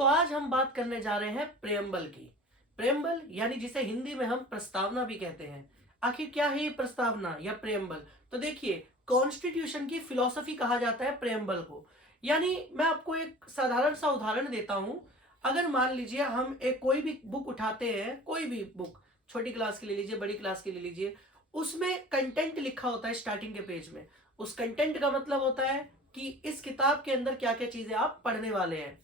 तो आज हम बात करने जा रहे हैं प्रेम्बल की। प्रेम्बल यानी जिसे हिंदी में हम प्रस्तावना भी कहते हैं। आखिर क्या है ये प्रस्तावना या प्रेम्बल? तो देखिए, कॉन्स्टिट्यूशन की फिलॉसफी कहा जाता है प्रेम्बल को। यानी मैं आपको एक साधारण सा उदाहरण देता हूं। अगर मान लीजिए हम एक कोई भी बुक उठाते हैं, कोई भी बुक, छोटी क्लास की ले लीजिए, बड़ी क्लास की ले लीजिए, उसमें कंटेंट लिखा होता है स्टार्टिंग के पेज में। उस कंटेंट का मतलब होता है कि इस किताब के अंदर क्या क्या चीजें आप पढ़ने वाले हैं।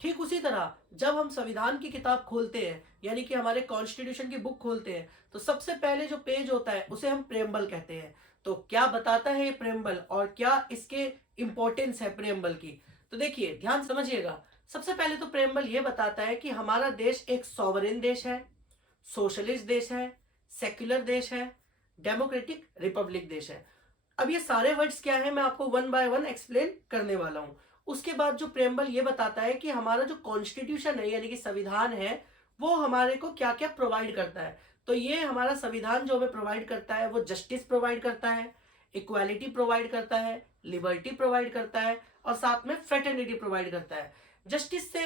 ठीक उसी तरह जब हम संविधान की किताब खोलते हैं, यानी कि हमारे कॉन्स्टिट्यूशन की बुक खोलते हैं, तो सबसे पहले जो पेज होता है उसे हम प्रेम्बल कहते हैं। तो क्या बताता है ये प्रेम्बल और क्या इसके इंपॉर्टेंस है प्रेम्बल की? तो देखिए, ध्यान समझिएगा। सबसे पहले तो प्रेम्बल ये बताता है कि हमारा देश एक सॉवरेन देश है, सोशलिस्ट देश है, सेक्युलर देश है, डेमोक्रेटिक रिपब्लिक देश है। अब ये सारे वर्ड्स क्या है, मैं आपको वन बाय वन एक्सप्लेन करने वाला हूं। उसके बाद जो प्रेम्बल ये बताता है कि हमारा जो कॉन्स्टिट्यूशन है यानी कि संविधान है, वो हमारे को क्या क्या प्रोवाइड करता है। तो ये हमारा संविधान जो हमें प्रोवाइड करता है वो जस्टिस प्रोवाइड करता है, इक्वालिटी प्रोवाइड करता है, लिबर्टी प्रोवाइड करता है और साथ में फ्रेटर्निटी प्रोवाइड करता है। जस्टिस से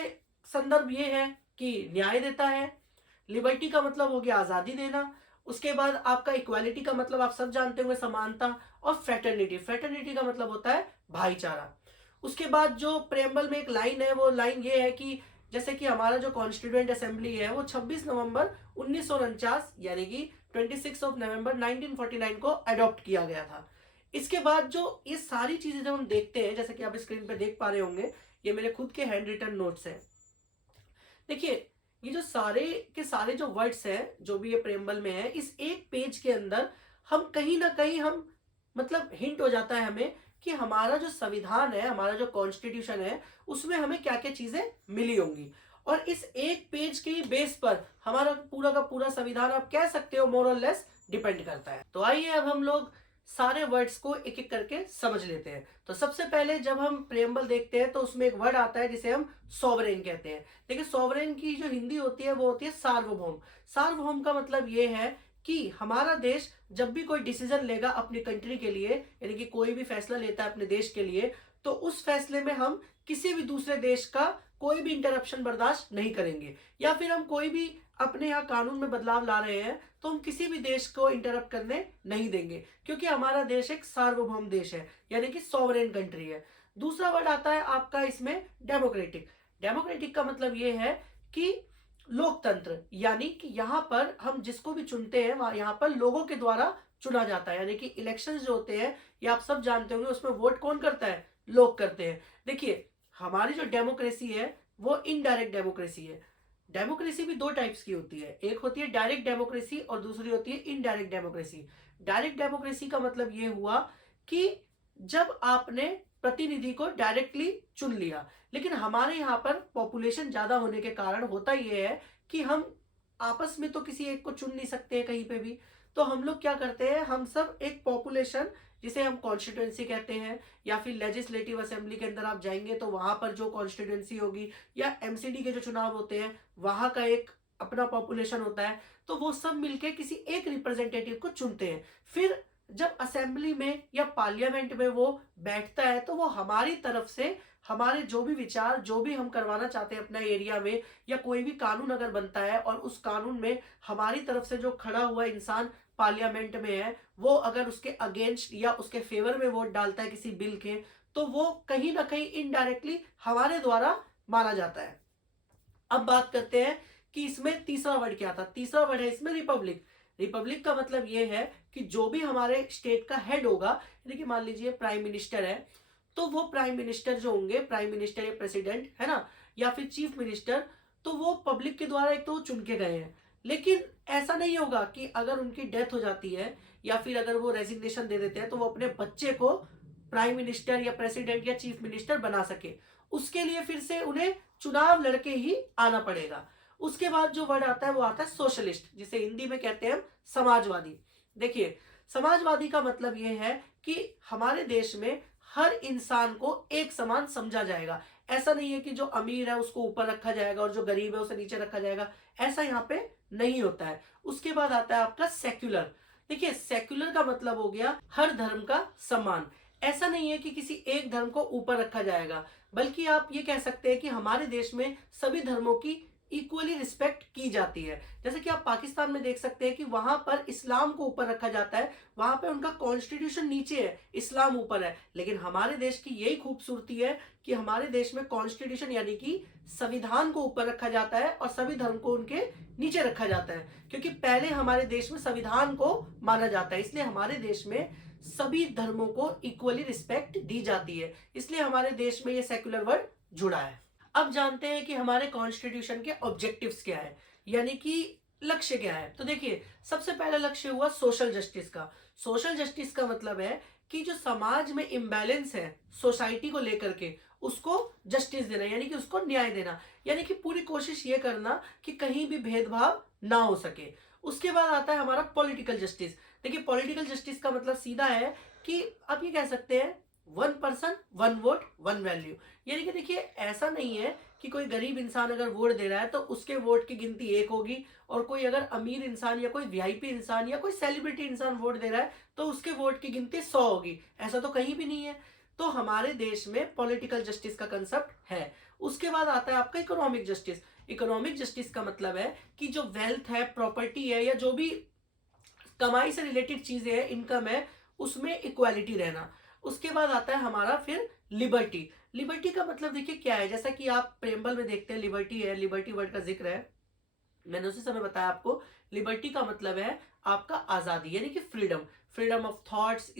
संदर्भ ये है कि न्याय देता है। लिबर्टी का मतलब हो गया आजादी देना। उसके बाद आपका इक्वालिटी का मतलब आप सब जानते होंगे, समानता। और फ्रेटर्निटी, फ्रेटर्निटी का मतलब होता है भाईचारा। उसके बाद जो प्रेम्बल में एक लाइन है, वो लाइन ये है कि जैसे कि हमारा जो कॉन्स्टिट्यूएंट असेंबली है वो 26 नवंबर 1949 यानी कि 26 ऑफ नवंबर 1949 को अडॉप्ट किया गया था। इसके बाद जो ये सारी चीजें जब हम देखते हैं, जैसे कि आप स्क्रीन पे देख पा रहे होंगे, ये मेरे खुद के हैंड रिटन नोट्स हैं। देखिए, ये जो सारे के सारे जो वर्ड्स हैं, जो भी ये प्रेम्बल में है, इस एक पेज के अंदर हम कहीं ना कहीं हम मतलब हिंट हो जाता है हमें कि हमारा जो संविधान है, हमारा जो कॉन्स्टिट्यूशन है, उसमें हमें क्या क्या चीजें मिली होंगी। और इस एक पेज के बेस पर हमारा पूरा का पूरा संविधान आप कह सकते हो मोर और लेस डिपेंड करता है। तो आइए अब हम लोग सारे वर्ड्स को एक एक करके समझ लेते हैं। तो सबसे पहले जब हम प्रेम्बल देखते हैं तो उसमें एक वर्ड आता है जिसे हम सॉवरेन कहते हैं। देखिए, सॉवरेन की जो हिंदी होती है वो होती है सार्वभौम। सार्वभौम का मतलब ये है कि हमारा देश जब भी कोई डिसीजन लेगा अपनी कंट्री के लिए, यानी कि कोई भी फैसला लेता है अपने देश के लिए, तो उस फैसले में हम किसी भी दूसरे देश का कोई भी इंटरप्शन बर्दाश्त नहीं करेंगे। या फिर हम कोई भी अपने यहाँ कानून में बदलाव ला रहे हैं तो हम किसी भी देश को इंटरप्ट करने नहीं देंगे, क्योंकि हमारा देश एक सार्वभौम देश है, यानी कि सॉवरेन कंट्री है। दूसरा वर्ड आता है आपका इसमें डेमोक्रेटिक। डेमोक्रेटिक का मतलब ये है कि लोकतंत्र, यानी कि यहाँ पर हम जिसको भी चुनते हैं वहां यहाँ पर लोगों के द्वारा चुना जाता है। यानी कि इलेक्शंस जो होते हैं, ये आप सब जानते होंगे, उसमें वोट कौन करता है? लोग करते हैं। देखिए, हमारी जो डेमोक्रेसी है वो इनडायरेक्ट डेमोक्रेसी है। डेमोक्रेसी भी दो टाइप्स की होती है, एक होती है डायरेक्ट डेमोक्रेसी और दूसरी होती है इनडायरेक्ट डेमोक्रेसी। डायरेक्ट डेमोक्रेसी का मतलब ये हुआ कि जब आपने प्रतिनिधि को डायरेक्टली चुन लिया। लेकिन हमारे यहाँ पर पॉपुलेशन ज्यादा होने के कारण होता ये है कि हम आपस में तो किसी एक को चुन नहीं सकते हैं कहीं पे भी। तो हम लोग क्या करते हैं, हम सब एक पॉपुलेशन, जिसे हम कॉन्स्टिट्यूएंसी कहते हैं, या फिर लेजिस्लेटिव असेंबली के अंदर आप जाएंगे तो वहां पर जो कॉन्स्टिट्यूएंसी होगी, या एमसीडी के जो चुनाव होते हैं वहां का एक अपना पॉपुलेशन होता है, तो वो सब मिलके किसी एक रिप्रेजेंटेटिव को चुनते हैं। फिर जब असेंबली में या पार्लियामेंट में वो बैठता है तो वो हमारी तरफ से हमारे जो भी विचार, जो भी हम करवाना चाहते हैं अपना एरिया में, या कोई भी कानून अगर बनता है और उस कानून में हमारी तरफ से जो खड़ा हुआ इंसान पार्लियामेंट में है, वो अगर उसके अगेंस्ट या उसके फेवर में वोट डालता है किसी बिल के, तो वो कहीं ना कहीं इनडायरेक्टली हमारे द्वारा माना जाता है। अब बात करते हैं कि इसमें तीसरा वर्ड क्या था। तीसरा वर्ड है इसमें रिपब्लिक। रिपब्लिक का मतलब यह है कि जो भी हमारे स्टेट का हेड होगा, यानी कि मान लीजिए प्राइम मिनिस्टर है, तो वो प्राइम मिनिस्टर जो होंगे, प्राइम मिनिस्टर या प्रेसिडेंट है ना, या फिर चीफ मिनिस्टर, तो वो पब्लिक के द्वारा एक तो चुन के गए हैं। लेकिन ऐसा नहीं होगा कि अगर उनकी डेथ हो जाती है या फिर अगर वो रेजिग्नेशन दे देते हैं तो वो अपने बच्चे को प्राइम मिनिस्टर या प्रेसिडेंट या चीफ मिनिस्टर बना सके। उसके लिए फिर से उन्हें चुनाव लड़के ही आना पड़ेगा। उसके बाद जो वर्ड आता है वो आता है सोशलिस्ट, जिसे हिंदी में कहते हैं हम समाजवादी। देखिए, समाजवादी का मतलब ये है कि हमारे देश में हर इंसान को एक समान समझा जाएगा। ऐसा नहीं है कि जो अमीर है उसको ऊपर रखा जाएगा और जो गरीब है उसे नीचे रखा जाएगा, ऐसा यहाँ पे नहीं होता है। उसके बाद आता है आपका सेक्युलर। देखिए, सेक्युलर का मतलब हो गया हर धर्म का सम्मान। ऐसा नहीं है कि किसी एक धर्म को ऊपर रखा जाएगा, बल्कि आप ये कह सकते हैं कि हमारे देश में सभी धर्मों की इक्वली रिस्पेक्ट की जाती है। जैसे कि आप पाकिस्तान में देख सकते हैं कि वहां पर इस्लाम को ऊपर रखा जाता है, वहां पे उनका कॉन्स्टिट्यूशन नीचे है, इस्लाम ऊपर है। लेकिन हमारे देश की यही खूबसूरती है कि हमारे देश में कॉन्स्टिट्यूशन यानी कि संविधान को ऊपर रखा जाता है और सभी धर्म को उनके नीचे रखा जाता है, क्योंकि पहले हमारे देश में संविधान को माना जाता है, इसलिए हमारे देश में सभी धर्मों को इक्वली रिस्पेक्ट दी जाती है, इसलिए हमारे देश में ये सेक्युलर वर्ड जुड़ा है। अब जानते हैं कि हमारे कॉन्स्टिट्यूशन के ऑब्जेक्टिव्स क्या है, यानी कि लक्ष्य क्या है। तो देखिए, सबसे पहला लक्ष्य हुआ सोशल जस्टिस का। सोशल जस्टिस का मतलब है कि जो समाज में इम्बैलेंस है सोसाइटी को लेकर के, उसको जस्टिस देना, यानी कि उसको न्याय देना, यानी कि पूरी कोशिश ये करना कि कहीं भी भेदभाव ना हो सके। उसके बाद आता है हमारा पॉलिटिकल जस्टिस। देखिए, पॉलिटिकल जस्टिस का मतलब सीधा है कि आप ये कह सकते हैं 1 पर्सन 1 वोट 1 वैल्यू। यानी कि देखिए, ऐसा नहीं है कि कोई गरीब इंसान अगर वोट दे रहा है तो उसके वोट की गिनती 1 होगी, और कोई अगर अमीर इंसान या कोई वीआईपी इंसान या कोई सेलिब्रिटी इंसान वोट दे रहा है तो उसके वोट की गिनती 100 होगी। ऐसा तो कहीं भी नहीं है। तो हमारे देश में पॉलिटिकल जस्टिस का कंसेप्ट है। उसके बाद आता है आपका इकोनॉमिक जस्टिस। इकोनॉमिक जस्टिस का मतलब है कि जो वेल्थ है, प्रॉपर्टी है, या जो भी कमाई से रिलेटेड चीजें हैं, इनकम है, उसमें इक्वालिटी रहना। उसके बाद आता है हमारा फिर लिबर्टी। लिबर्टी का मतलब देखिए क्या है, जैसा कि आप प्रेम्बल में देखते हैं लिबर्टी है, लिबर्टी वर्ड का जिक्र है, मैंने उसी समय बताया आपको। लिबर्टी का मतलब है आपका आजादी, यानी कि freedom, freedom of thoughts,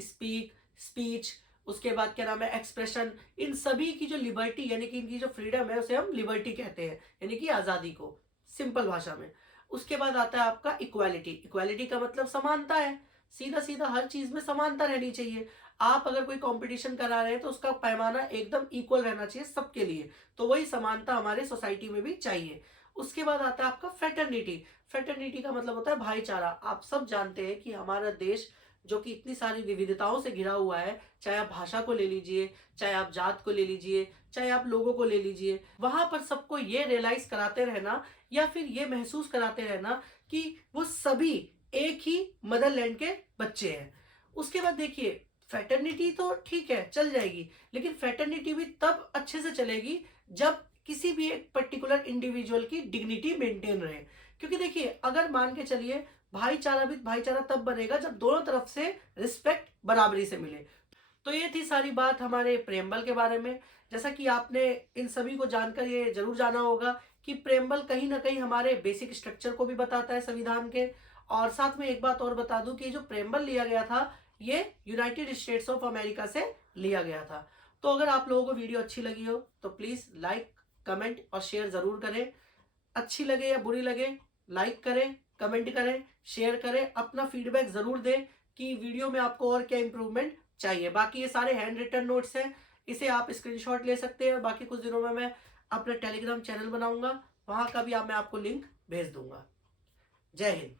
speech, उसके बाद क्या नाम है, एक्सप्रेशन। इन सभी की जो लिबर्टी यानी कि इनकी जो फ्रीडम है उसे हम लिबर्टी कहते हैं, यानी कि आजादी को, सिंपल भाषा में। उसके बाद आता है आपका इक्वालिटी। इक्वालिटी का मतलब समानता है, सीधा सीधा हर चीज में समानता रहनी चाहिए। आप अगर कोई कंपटीशन करा रहे हैं तो उसका पैमाना एकदम इक्वल रहना चाहिए सबके लिए, तो वही समानता हमारे सोसाइटी में भी चाहिए। उसके बाद आता है आपका फ्रेटर्निटी। फ्रेटर्निटी का मतलब होता है भाईचारा। आप सब जानते हैं कि हमारा देश जो कि इतनी सारी विविधताओं से घिरा हुआ है, चाहे आप भाषा को ले लीजिए, चाहे आप जात को ले लीजिए, चाहे आप लोगों को ले लीजिए, वहां पर सबको ये रियलाइज कराते रहना या फिर ये महसूस कराते रहना कि वो सभी एक ही मदरलैंड के बच्चे हैं। उसके बाद देखिए, फ्रेटर्निटी तो ठीक है, चल जाएगी, लेकिन फ्रेटर्निटी भी तब अच्छे से चलेगी जब किसी भी एक पर्टिकुलर इंडिविजुअल की डिग्निटी मेंटेन रहे। क्योंकि देखिए, अगर मान के चलिए, भाईचारा तब बनेगा जब दोनों तरफ से रिस्पेक्ट बराबरी से मिले। तो ये थी सारी बात हमारे प्रेम्बल के बारे में। जैसा कि आपने इन सभी को जानकर ये जरूर जाना होगा कि प्रेम्बल कहीं ना कहीं हमारे बेसिक स्ट्रक्चर को भी बताता है संविधान के। और साथ में एक बात और बता दूं कि जो प्रेम्बल लिया गया था, ये यूनाइटेड स्टेट्स ऑफ अमेरिका से लिया गया था। तो अगर आप लोगों को वीडियो अच्छी लगी हो तो प्लीज़ लाइक, कमेंट और शेयर ज़रूर करें। अच्छी लगे या बुरी लगे, लाइक करें, कमेंट करें, शेयर करें, अपना फीडबैक ज़रूर दें कि वीडियो में आपको और क्या इंप्रूवमेंट चाहिए। बाकी ये सारे हैंड रिटन नोट्स हैं, इसे आप स्क्रीनशॉट ले सकते हैं। बाकी कुछ दिनों में मैं अपना टेलीग्राम चैनल बनाऊंगा, वहां का भी मैं आपको लिंक भेज दूंगा। जय हिंद।